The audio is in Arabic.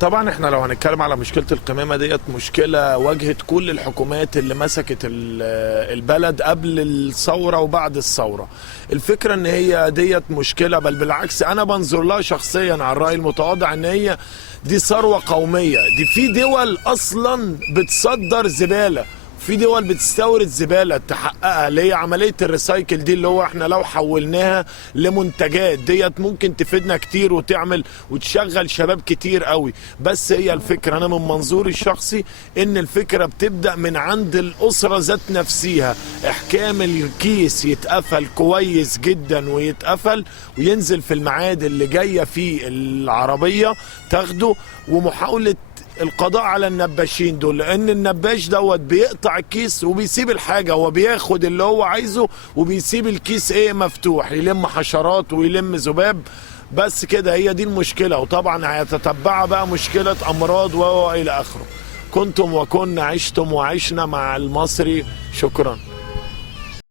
طبعا احنا لو هنتكلم على مشكلة القمامة ديت مشكلة واجهت كل الحكومات اللي مسكت البلد قبل الثورة وبعد الثورة. الفكرة ان هي ديت مشكلة، بل بالعكس انا بنظر لها شخصيا على الرأي المتواضع ان هي دي ثروة قومية. دي في دول اصلا بتصدر زبالة، في دول بتستورد زباله تحققها، اللي هي عمليه الريسايكل دي، اللي هو احنا لو حولناها لمنتجات ديت ممكن تفيدنا كتير وتعمل وتشغل شباب كتير قوي. بس هي الفكره انا من منظوري الشخصي ان الفكره بتبدا من عند الاسره ذات نفسها. احكام الكيس يتقفل كويس جدا ويتقفل وينزل في الميعاد اللي جايه فيه العربيه تاخده، ومحاوله القضاء على النباشين دول، لان النباش دوت بيقطع الكيس وبيسيب الحاجه، هو بياخد اللي هو عايزه وبيسيب الكيس مفتوح، يلم حشرات ويلم ذباب بس كده. هي دي المشكله، وطبعا هيتتبع بقى مشكله امراض والى اخره. كنتم وكنا عشتم وعشنا مع المصري. شكرا.